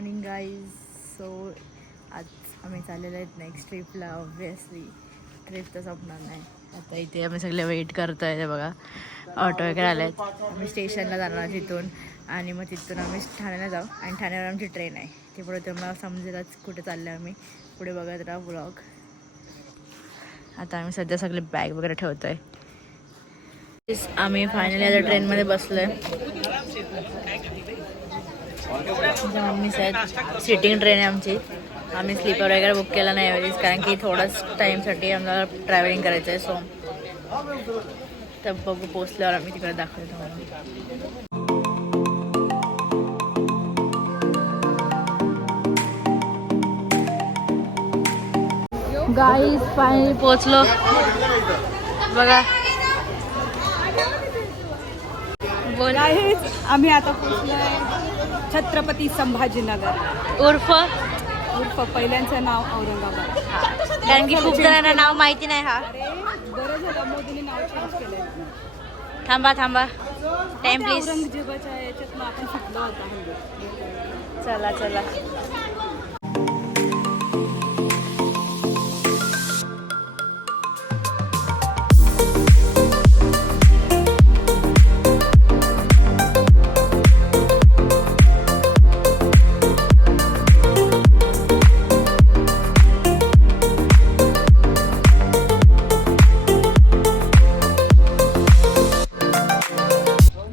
Morning guys. So आज आम्ही चाललेलो आहेत नेक्स्ट ट्रिपला. ऑब्व्हियसली ट्रिप तर संपणार नाही. आता इथे आम्ही सगळे वेट करतो आहे. बघा ऑटो वगैरे आले आहेत. आम्ही स्टेशनला जाणार तिथून आणि मग तिथून आम्ही ठाण्याला जाऊ आणि ठाण्यावर आमची ट्रेन आहे. ती पुढे तुम्हाला समजेलच कुठे चाललं आम्ही. पुढे बघत राहा ब्लॉग. आता आम्ही सध्या सगळे बॅग वगैरे ठेवतो आहे. आम्ही फायनली आता ट्रेनमध्ये बसलो आहे. मम्मी साहेब सिटिंग ट्रेन आहे आमची. आम्ही स्लीपर वगैरे बुक केला नाही यावेळेस, कारण की थोडाच टाईमसाठी आम्हाला ट्रॅव्हलिंग करायचं आहे. सो तर बघू पोचल्यावर आम्ही तिकडे दाखवतो तुम्हाला. गाईज फायनली पोचलो. बघा बोल. आम्ही आता पोहोचलोय छत्रपती संभाजीनगर उर्फ पहिल्यांचं नाव औरंगाबाद. कारण की खूप जणांना नाव माहिती नाही. हा बरं झालं मोदीने नाव चेंज केलंय. थांबा टाइम प्लीज. औरंगजेबाच्या याच्यात आपण शिकलो होता. चला चला.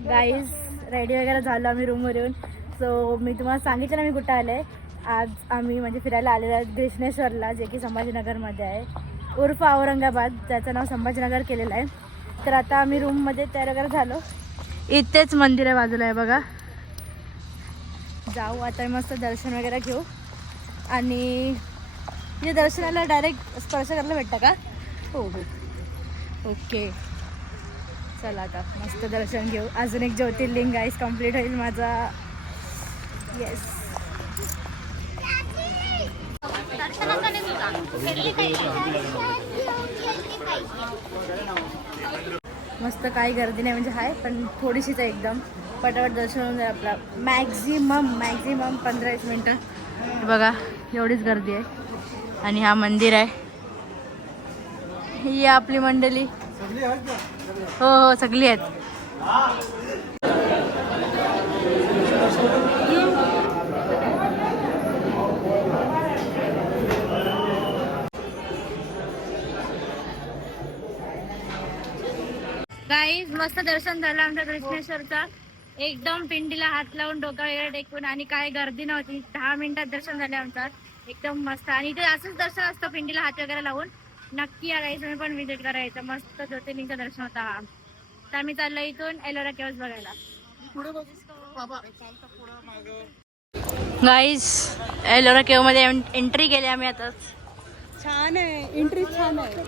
गाईज रेडी वगैरे झालो आम्ही रूमवर येऊन. सो मी तुम्हाला सांगितलं ना मी कुठं आले आहे. आज आम्ही म्हणजे फिरायला आलेलो आहे ग्रेष्णेश्वरला, जे की संभाजीनगरमध्ये आहे. उर्फ औरंगाबाद, ज्याचं नाव संभाजीनगर केलेलं आहे. तर आता आम्ही रूममध्ये तयार वगैरे झालो. इथेच मंदिर आहे बाजूला आहे बघा. जाऊ आता मस्त दर्शन वगैरे घेऊ. आणि म्हणजे दर्शनाला डायरेक्ट स्पर्श करायला भेटतं का? हो हो ओके. चला आता मस्त दर्शन घेऊ. अजून एक ज्योतिर्लिंग गाईस कंप्लीट होईल माझा. येस. मस्त काही गर्दी नाही, म्हणजे आहे पण थोडीशीच आहे एकदम. पटापट दर्शन होऊन जाईल आपला. मॅक्झिमम 15-20 मिनटं. बघा एवढीच गर्दी आहे. आणि हा मंदिर आहे. ही आपली मंडळी. हो सगळी आहेत. गाईज मस्त दर्शन झालं आमच्या कृष्णेश्वरचा. एकदम पिंडीला हात लावून डोका वगैरे टेकून, आणि काय गर्दी नव्हती. 10 मिनिटात दर्शन झाले आमचं. एकदम मस्त. आणि इथे असंच दर्शन असतं पिंडीला हात वगैरे लावून. नक्की या गाईज, तुम्ही पण विजिट करायचं. मस्त ज्योतिर्लिंगचं दर्शन होता हा. तर आम्ही चाललो इथून एलोरा केव्स बघायला. गाईज एलोरा केव्ह मध्ये एंट्री केली आम्ही आता. छान आहे, एंट्री छान आहे.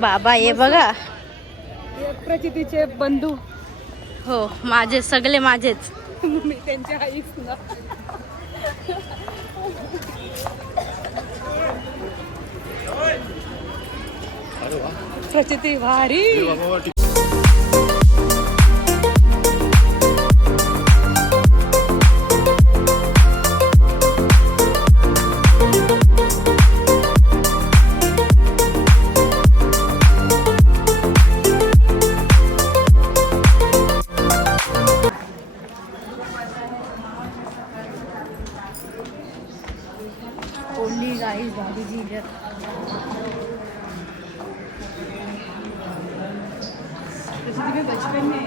बाबा ये बघा. प्रचितीचे बंधू. हो माझे सगळे माझेच. मी त्यांच्या आईच ना. प्रचिती भारी. ओनली गाईज भाभी जी इधर. प्रचिती में बचपन में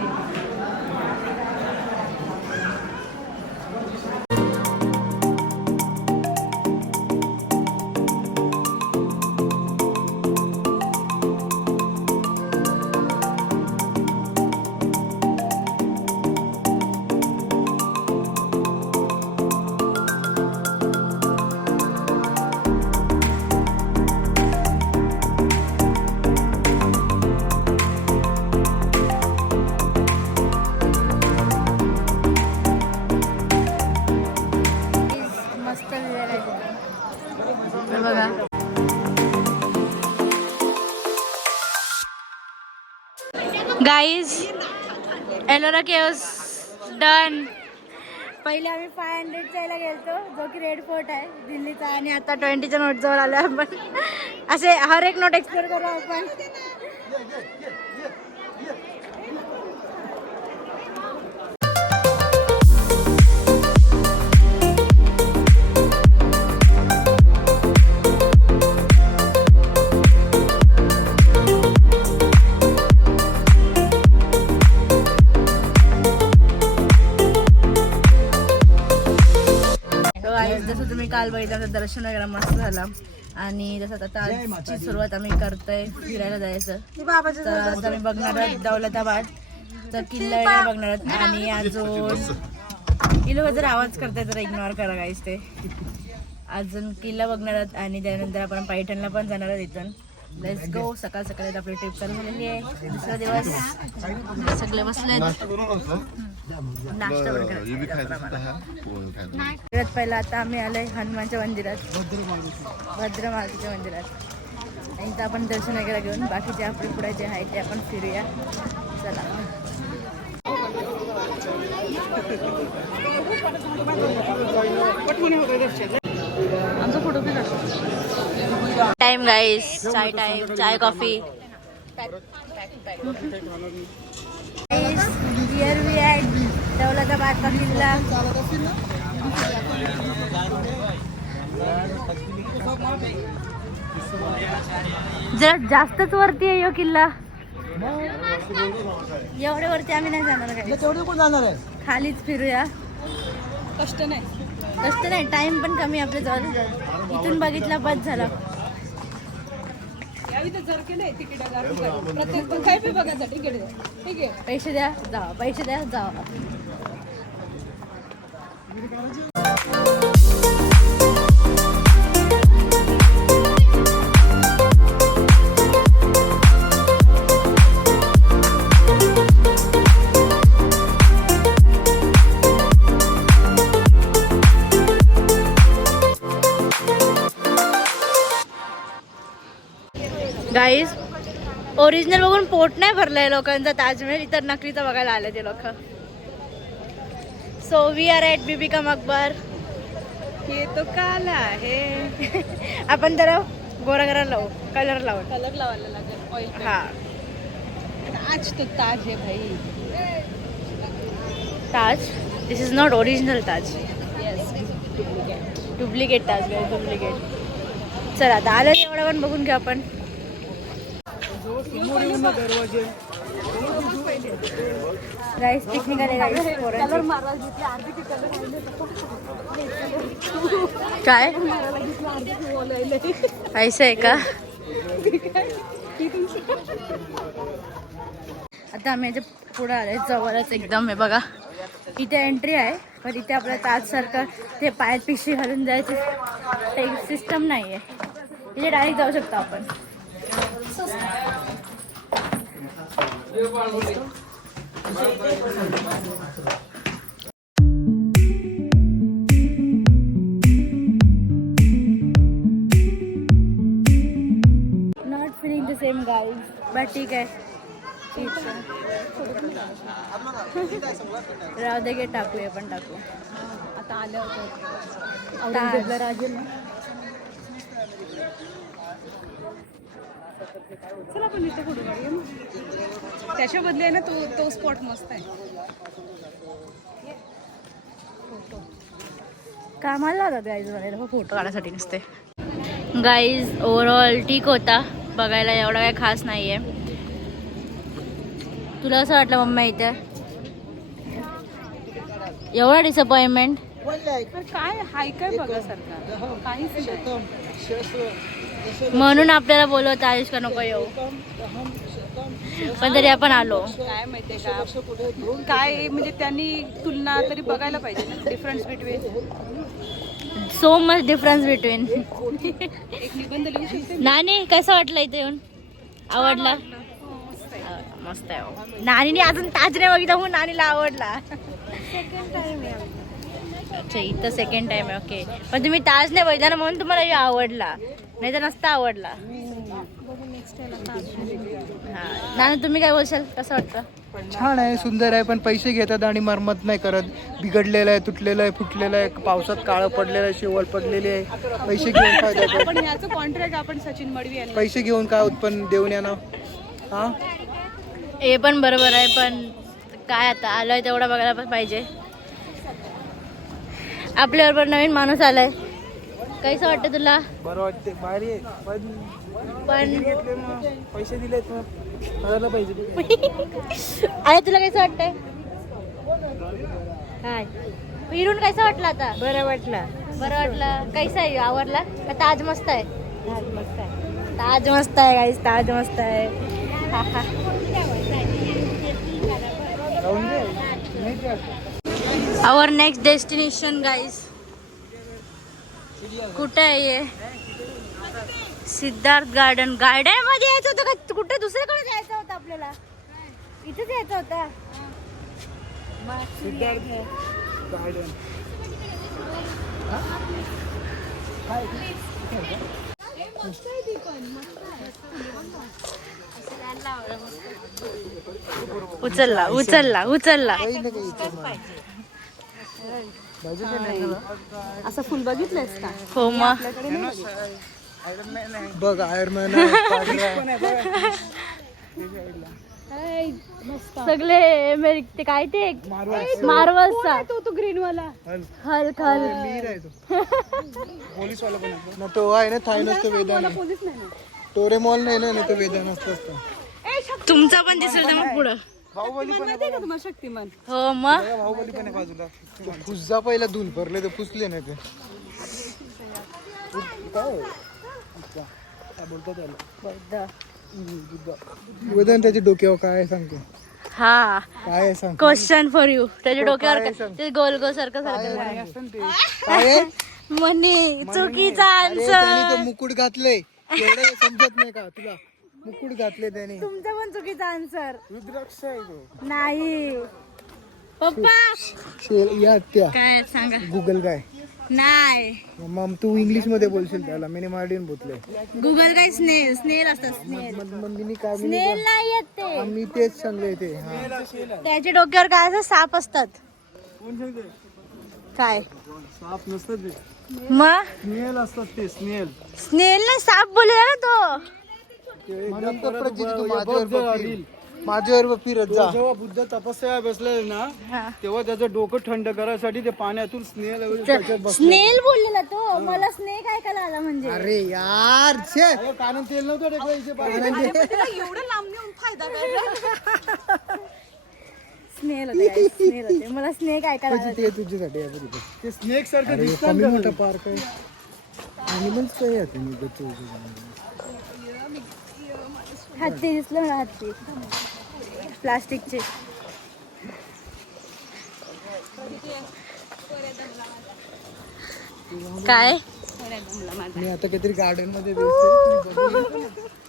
बघा. Guys Ellora caves done. पहिले आम्ही 500च्या याला गेलतो जो की रेड फोर्ट आहे दिल्लीचा आणि आता 20च्या नोट जवळ आलो आपण. असे हर एक नोट एक्सप्लोर करू आपण. जसं तुम्ही काल बघितलं दर्शन वगैरे मस्त झालं आणि जसं आता आजची सुरुवात आम्ही करतोय फिरायला जायचं. तर आता आम्ही बघणार आहोत दौलताबाद तर किल्ला वगैरे बघणार आहोत आणि अजून ही लोक जर आवाज करताय तर इग्नोर करा काहीच ते. अजून किल्ला बघणार आहोत आणि त्यानंतर आपण पैठणला पण जाणार आहोत. इथून लेट्स गो. सकाळ सकाळी आपली ट्रिप चालू झालेली आहे. दुसरा दिवस सगळे बसले नाश्ता सगळ्यात पहिला आता आम्ही आलोय हनुमानच्या मंदिरात भद्रमारुतीच्या मंदिरात आणि इथं आपण दर्शन वगैरे घेऊन बाकीचे आपले पुढे जे आहे ते आपण फिरूया. चला आमचा फोटो बी time guys. Chai time. Chai coffee. Here we at Daulatabad का किल्ला. जरा जास्तच वरती आहे यो किल्ला. एवढ्या वरती आम्ही नाही जाणार काय. खालीच फिरूया. कष्ट नाही. कष्ट नाही. टाइम पण कमी आपल्या जवळ. इथून बघितला बस झाला. यावी तर जर केलंय तिकीट प्रत्येक पण काय बी बघायचं तिकीट ठीक आहे. पैसे द्या जावा. पैसे द्या जावा. गाईज ओरिजिनल बघून पोट नाही भरलंय लोकांचा ताजमहल. इतर नकलीचा बघायला आले ते लोक. So we are at Bibi ka Maqbara. हे तो काला आहे. आपण जरा गोरा गोरा लावू. कलर लावू. कलर लावायला लागेल ऑइल. हा ताज तो ताज है भाई. Taj. This is not original Taj. Yes duplicate Taj guys. Duplicate. चला आता आलं एवढं पण बघून घेऊ आपण. गाईस पिकनिक आले गाईस. कलर मारायला घेतले अर्धी की कलर काय मारायला घेतलं अर्धी की बोलायला. ऐसा आहे का. आता आम्ही याच्या पुढे आले जवळच एकदम. हे बघा इथे एंट्री आहे पण इथे आपल्या ताजसारखं ते पायात पिशवी घालून जायचं सिस्टम नाही आहे. इथे डायरेक्ट जाऊ शकतो आपण. Not feeling the same guys but ठीक आहे. राहू दे गे टाकूया पण टाकू. आता आलं होतं औरंगजेबला राजे ना. चला आपण इथं फोटो काढूया. त्याच्या बदली आहे ना तो स्पॉट मस्त आहे. कामाला लावतात गाईज मला फोटो काढायसाठी नसते. गाईज ओव्हरऑल ठीक होता. बघायला एवढा काही खास नाही आहे. तुला असं वाटलं मम्मा इथे एवढा डिसअपॉइंटमेंट. काय हाय काय बघा सारखं काहीच नाही. म्हणून आपल्याला बोलवत आयुष का नको येऊ पण तरी आपण आलो. काय माहितीये का काय म्हणजे त्यांनी तुलना तरी बघायला पाहिजे ना. Difference between so much difference between. एक निबंध लिहू शकते. नानी कसं वाटलं इथे येऊन. आवडला. मस्त आहे. नानीने अजून ताज नाही बघितला म्हणून नानीला आवडला. अच्छा इथं सेकंड टाइम आहे. ओके पण तुम्ही ताज नाही बघितला ना म्हणून तुम्हाला आवडला नाही तर नसता आवडला. नाना तुम्ही काय बोलशाल, कसं वाटतं? छान आहे, सुंदर आहे, पण पैसे घेतात आणि मरमत नाही करत. बिघडलेलं आहे, तुटलेलं आहे, फुटलेलं आहे, पावसात काळं पडलेलं आहे, शेवळ पडलेली आहे. पैसे घेऊन काय देतात? आपण ह्याचं कॉन्ट्रॅक्ट आपण सचिन मडवी यांना पैसे घेऊन काय उत्पन्न देऊन येणार? हा, हे पण बरोबर आहे, पण काय आता आलोय तेवढा बघायला पण पाहिजे. आपल्याबरोबर नवीन माणूस आलाय, कसं वाटतं तुला? बरं वाटते, भारी आहे. पण पैसे दिले पाहिजे. अरे तुला कसं वाटतंय? काय फिरून कसं वाटलं आता? बरं वाटलं. कैसा आहे, आवडला का? ताज मस्त आहे. ताज मस्त आहे गाईस, ताज मस्त आहे. आवर नेक्स्ट डेस्टिनेशन गाईस, कुठे आहे हे? सिद्धार्थ गार्डन. गार्डन मध्ये यायचं होतं का कुठे दुसरीकडे जायचं होतं आपल्याला? इथेच यायचं होतं. गार्डन उचलला. असं फुल बघितलंयस का? हो मग बघ, आयरमॅन सगळे ते काय ते मार्वल्सचा तो ग्रीन वाला हल्क. पोलीसवाला पण ना, तो आहे ना थायनस, तो वेदान आहे. पोलीस नाही टोरेमॉल नाही ना, तो वेदान असतं. तुमचा पण दिसेल मग पुढं. बाहुबली पण आहे, का तुम्हाला शक्तिमान? हो मग बाहुबली पण आहे बाजूला. फुसजा पहिला धुल भरले तर पुसले नाही ते. काय बोलतो त्याला वेदन, त्याच्या डोक्यावर काय आहे सांगतो? हा काय आहे सांग? Question for you. त्याच्या डोक्यावर काय काय? ते गोल गोल सारखं काय आहे? म्हणी चुकीचा अरे, त्याने आन्सर. ते मुकुट घातलंय, एवढं समजत नाही का तुला? मुकुट घातले त्याने. तुमचा पण चुकीचा आन्सर रुद्राक्ष आहे तो. नाही. पप्पा या त्या काय सांगा? गुगल काय? नाही, मग तू इंग्लिश मध्ये बोलशील त्याला. मी मार्डिन बोलले. गुगल काय? स्नेल असतात. स्नेल नाही येत ते. मी तेच सांगले ते. हा, त्याच्या डोक्यावर काय असं साप असतात. काय साप नसतात ते, मग? स्नेल असतात ते. स्नेल स्नेल नाही, साप बोलला ना तो. म्हणून तर प्रचिती तू माझ्यावर फिरत जा. जेव्हा बुद्ध तपस्या बसले ना, तेव्हा त्याचं डोकं थंड करायसाठी ते पाण्यातून स्नेल बोललेला तो. मला स्नेक ऐकायला आला म्हणजे. अरे यार, कानून तेल नव्हतं एवढं लांब नेऊन फायदा काय? स्नेल होते, स्नेल होते. मला स्नेक ऐकायला आला. ते तुझ्यासाठी ते स्नेक सारखं कमी मोठा पार्क आहे. अॅनिमल्स काय आहे? हत्ती दिसलं ना, हत्ती प्लास्टिकचे. काय मी आता काहीतरी गार्डन मध्ये दिसतोय.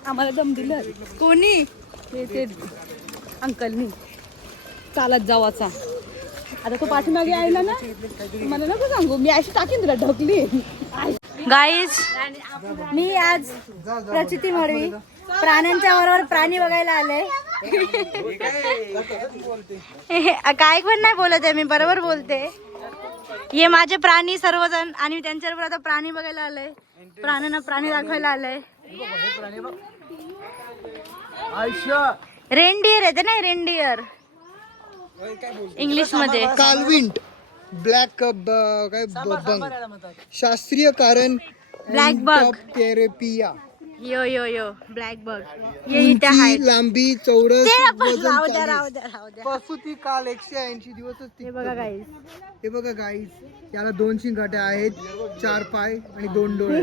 आम्हाला दम दिलं कोणी? ते अंकलनी. चालत जावाचा. आता तो पाठीमागे आयला ना, मला नको सांगू, मी अशी टाकीन तुला ढकली. गाईज, मी आज प्रचिती मडवी प्राण्यांच्या बरोबर प्राणी बघायला आले. काय पण नाही बोलत आहे मी, बरोबर बोलते. हे माझे प्राणी सर्वजण, आणि त्यांच्याबरोबर आता प्राणी बघायला आलंय. प्राण्यांना प्राणी दाखवायला आलंय. रेनडियर येते ना, रेनडियर इंग्लिश मध्ये. कालविंट ब्लॅक काय बंग. शास्त्रीय कारण ब्लॅक बग. टेरेपिया. यो ब्लॅक बग. ये इथे आहे. लांबी, चौरस, राहू द्या. प्रसूती काल 180 दिवस असते. हे बघा गाईज, हे बघा गाईज, याला 2 शिंगाटे आहेत, 4 पाय आणि 2 डोळे.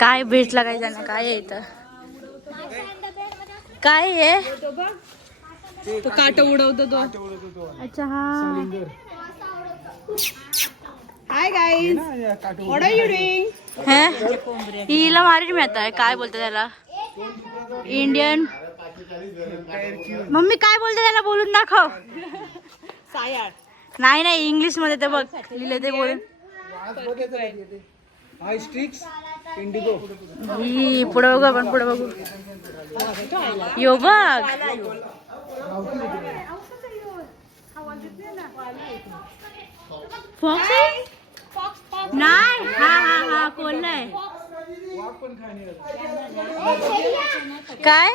काय भेटला काय जाणं? काय आहे इथं? काय आहे? तो काट उडवतो तो. अच्छा, हा. Hi guys, what are you doing? हिला मारीन मी आता. काय बोलते त्याला? इंडियन. मम्मी काय बोलते त्याला? बोलून दाखव. सायाळ. नाही, इंग्लिश मध्ये ते बघ लिहिले ते बोलून. हाय स्ट्रिक्स, इंडिगो. ही पुढे बघू आपण, पुढे बघू. यो बघ. फॉक्स आहे? नाही, हा हा हा कोल्हाय. काय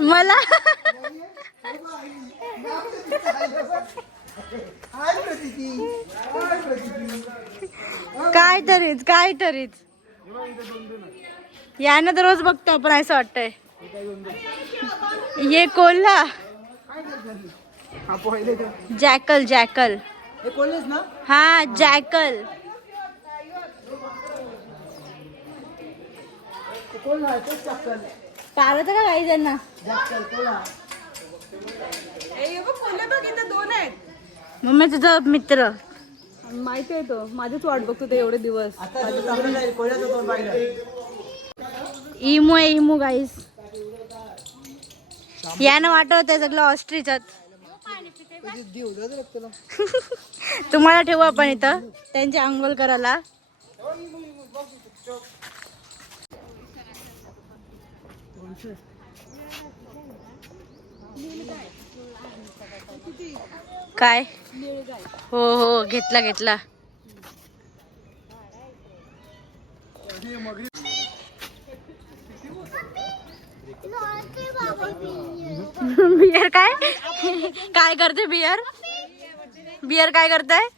मला काय तरीच यानं तर रोज बघतो आपण, असं वाटतंय. ये कोल्हा. जॅकल. हे कोल्हेच ना? हा जॅकल. पाळत का काही जण? दोन आहेत. मम्मी तुझा मित्र माहिती आहे तो, माझीच वाट बघतो ते एवढे दिवस. इमो गाईस. यानं वाटवत आहे सगळं ऑस्ट्रिचात. तुम्हाला ठेवू आपण इथं त्यांची अंघोळ करायला. काय? हो घेतला. बियर काय करते बियर काय करताय?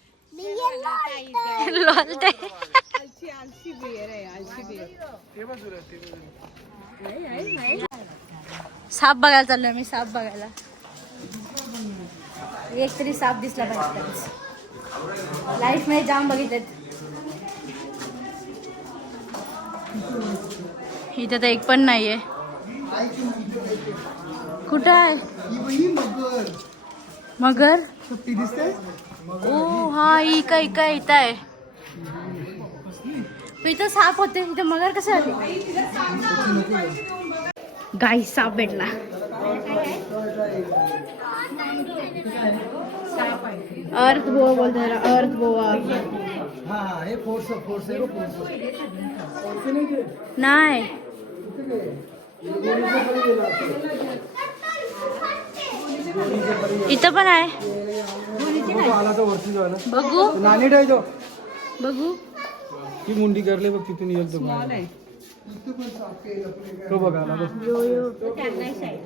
लोलते. साप बघायला चाललोय मी, साप बघायला. एक तरी साप दिसला पाहिजे. लाईफ मध्ये जाम बघितलेत. इथं तर एक पण नाहीये. कुठं आहे मगर? ओ हा, इथं आहे. इथं साप होते, इथं मगर कसं आली? गाई साप भेटला. अर्थ बोआ बोलते हैं, अर्थ बोआ. नाही इथं पण आहे. बघू ती मुंडी करले बघ, तिथून येईल तो. तो बघा आला बघ.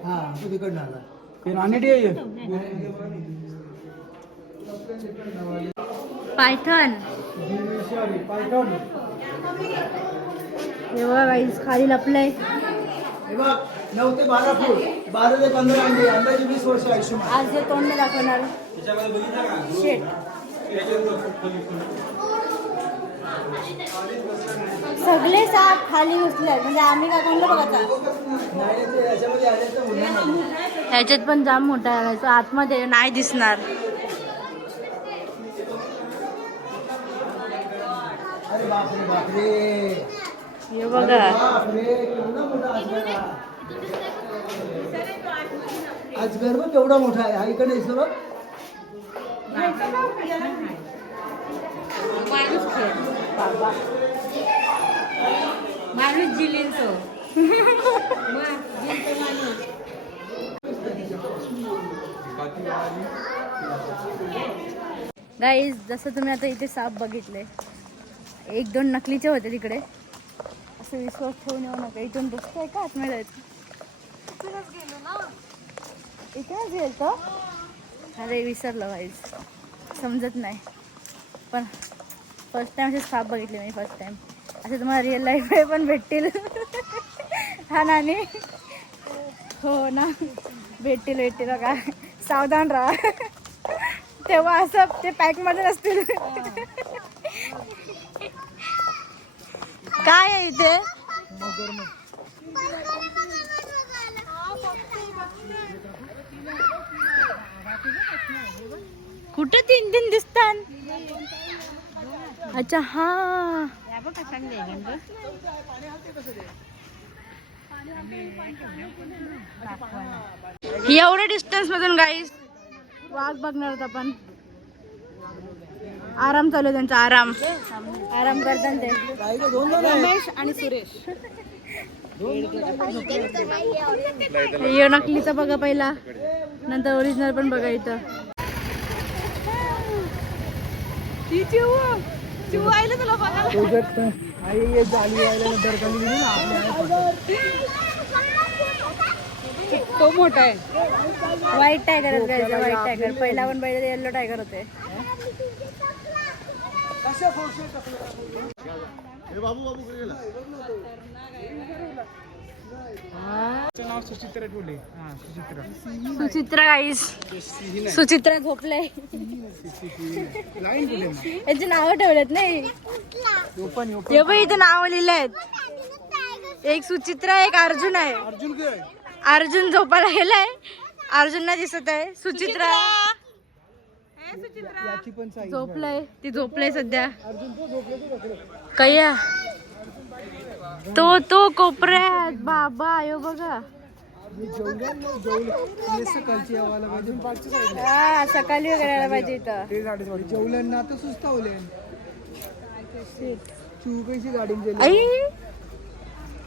हा तो तिकडनं आला. ते नानेडी आहे. पायथन. गाईस खाली लपलंय. 9 ते 12 फूट, 12 ते 15 अंडे, अंदाजे 20 वर्ष आयुष्य. आज जे तोंड दाखवणार शेट. सगळे साप खाली घुसले, म्हणजे आम्ही काय म्हणलं बघा. ह्याच्यात पण जाम मोठा आहे, आतमध्ये नाही दिसणार. हे बघा अजगर बघ केवढा मोठा आहे. हा इकडे दिसतो बघ. माणूस जिलेल तो. गाईज जसं तुम्ही आता इथे साप बघितले, 1-2 नकलीचे होते तिकडे. असं विश्वास ठेवून येऊ नका. इथून रस्ता आहे का आतमध्ये जायचं? इथेच गेल तो. अरे विसरलं गाईज, समजत नाही. पण फर्स्ट टाइम असे साप बघितले मी. फर्स्ट टाइम असे तुम्हाला रिअल लाईफमध्ये पण भेटतील. हा नानी, हो ना, भेटतील का. सावधान राहा. तेव्हा असं ते पॅकमध्ये नसतील. काय आहे इथे? कुठे 3 दिसतात? अच्छा हा, एवढ्या डिस्टन्स मधून गाईस वाघ बघणार होत आपण. आराम चालू आहे त्यांचा, आराम आराम करतात ते. रमेश आणि सुरेश. यो नकलीचा बघा पहिला, नंतर ओरिजिनल पण बघा इथं. ही चिऊ आईला तुला बघा. तो मोठा आहे. White tiger white tiger. पहिला पण पहिले येल्लो टायगर होते. सुचित्रा गाईस, सुचित्रा झोपले. याचे नाव ठेवलेत नाही. हे पण इथे नाव लिहिले आहेत. एक सुचित्रा, एक अर्जुन आहे. अर्जुन झोपायला गेलाय. अर्जुन नाही दिसत आहे. सुचित्रा झोपलाय. ती झोपलाय सध्या. कया तो कोपऱ्यात बाबा आयो बघा. हा सकाळी करायला पाहिजे इथं. जेवल्यांना तर सुस्तावले. आई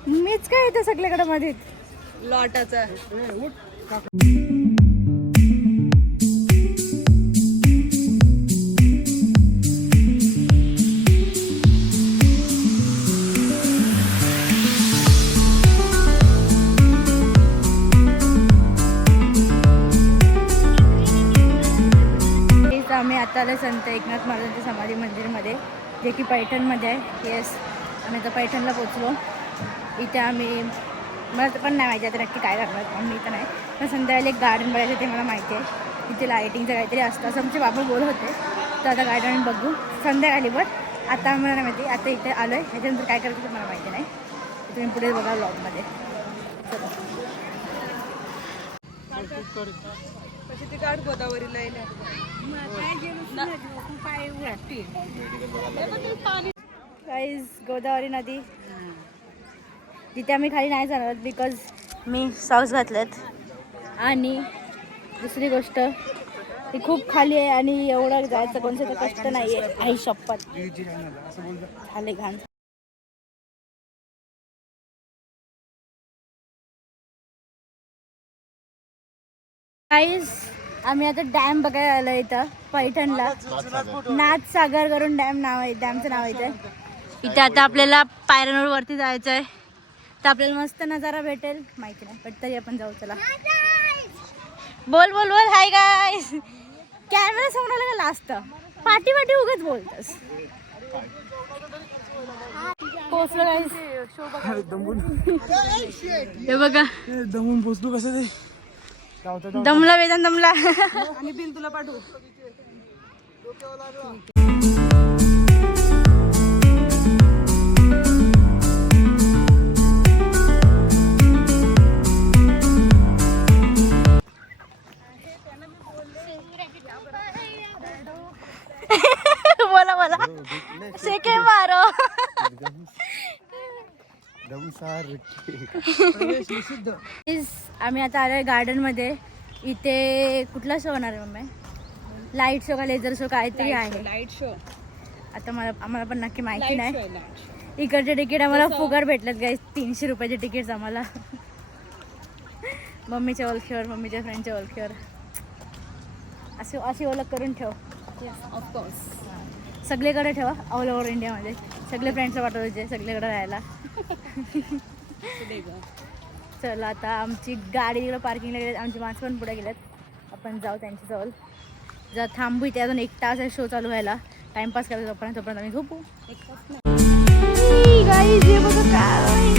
मीच काय इथं सगळ्याकडे मध्ये लॉटाचा. आम्ही आता आलो संत एकनाथ महाराजांच्या समाधी मंदिरमध्ये, जे की पैठणमध्ये आहे. येस, आम्ही आता पैठणला पोचलो. इथे आम्ही, मला पण नाही माहिती आता नक्की काय करणार आम्ही इथं नाही. पण संध्याकाळी एक गार्डन बघायचं ते मला माहिती आहे. इथे लायटिंगचं काहीतरी असतं असं आमचे बाबा बोलत होते. तर आता गार्डन बघू संध्याकाळी. पण आता आम्हाला नाही माहिती. आता इथे आलो आहे, ह्याच्यानंतर काय करायचं ते मला माहिती नाही. तुम्ही पुढे बघा व्लॉगमध्ये. कशी ती गाठ गोदावरीला गाईज गोदावरी नदी, जिथे आम्ही खाली नाही जाणार बिकॉज मी सॉक्स घातलेत. आणि दुसरी गोष्ट ती खूप खाली आहे आणि एवढं जायचं कोणतं कष्ट नाही आहे. आई शपथ झाले घाण. गाईज आम्ही आता डॅम बघायला आलो इथं पैठणला. नाथसागर करून डॅम नाव आहे, डॅमचं नाव आहे इथे. इथे आता आपल्याला पायऱ्यांवर वरती जायचं आहे. तर आपल्याला मस्त नजारा भेटेल माहिती नाही, पण तरी आपण जाऊ. चला बोल बोल बोल. Hi guys. कॅमेरा समोर आला का लास्ट पाठी पाठी उगाच बोलतस. पोचलो गाईज. हे बघा दमून पोचलो. कसं ते दमला वेदन दमला. आणि बिल तुला पाठवू. बोला बोला. सेके मारो. आम्ही आता आलोय गार्डन मध्ये. इथे कुठला शो होणार आहे मम्मी? लाईट शो का लेझर शो काहीतरी आहे. Light show. आता आम्हाला पण नक्की माहिती नाही. इकडचे तिकीट आम्हाला फुकट भेटलेत गाईस. 300 रुपयाचे तिकीट आम्हाला. मम्मीच्या ओळखीवर, मम्मीच्या फ्रेंडच्या ओळखीवर. अशी ओळख करून ठेव. ऑफकोर्स सगळीकडे ठेवा. ऑल ओव्हर इंडियामध्ये सगळे फ्रेंड्सला पाठवायचे सगळीकडे राहायला. चला आता आमची गाडी इकडे पार्किंगला गेली. आमची माणसं पण पुढे गेलेत. आपण जाऊ त्यांच्याजवळ. जर थांबू इथे अजून 1 तास आहे शो चालू व्हायला. टाइमपास करायला तोपर्यंत आम्ही झोपू. 1 तास नाही. गाईज हे बघा काय.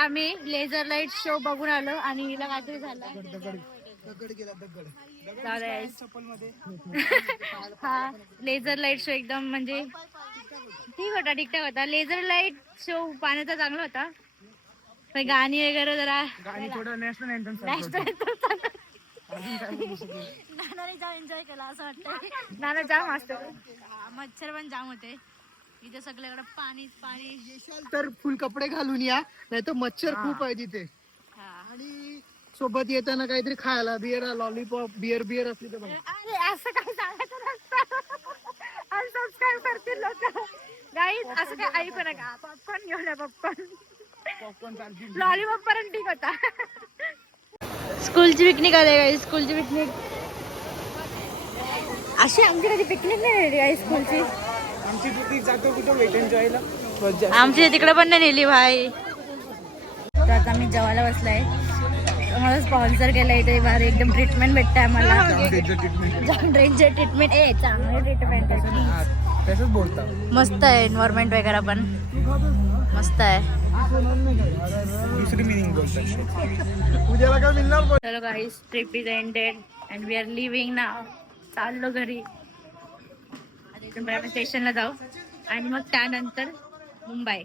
आम्ही लेझर लाईट शो बघून आलो आणि हिला काहीतरी झालं. हा लेझर लाईट शो एकदम म्हणजे ठीक होता, ठीकठाक होता. लेझर लाईट शो पाण्याचा चांगला होता. पण गाणी वगैरे जरा नॅशनल नानाने जाम एन्जॉय केला असं वाटतं. नाना जाम असतो. मच्छर पण जाम होते इथे सगळ्याकडे पाणीच पाणी. तर फुल कपडे घालून या, नाही तर मच्छर खूप आहे तिथे. आणि सोबत येताना काहीतरी खायला, बियर, लॉलीपॉप, बियर असली तर बघा. अरे असं काय सांगायचं नसतं. अनसबस्क्राईब करतील लोक. गाईज असं काय ऐकू नका. पॉपकॉर्न घेऊन या, पॉपकॉर्न. लॉलीपॉप पर्यंत ठीक होता. स्कूलची पिकनिक आली गाईज, स्कूलची पिकनिक. अशी आमची कधी पिकनिक नाही नेली गाईज स्कूलची. आमची पिकनिक जातो कुठं वेट एन्जॉयला. आमची तिकडे पण नाही नेली भाई. तर आता मी जेवायला बसलाय. मला स्पॉन्सर केलं इथे भारी एकदम ट्रीटमेंट भेटते आम्हाला. जाम डेंजर ट्रीटमेंट. चांगलं ट्रीटमेंट आहे. तसंच बोलता. मस्त आहे एन्व्हायरमेंट वगैरे पण मस्त आहे. दुसरी मिनिंग बोलतात. उद्याला काय मिळणार. चलो guys, trip is ended and we are leaving now. चाललो घरी. आता इथून स्टेशनला जाऊ आणि मग त्यानंतर मुंबई.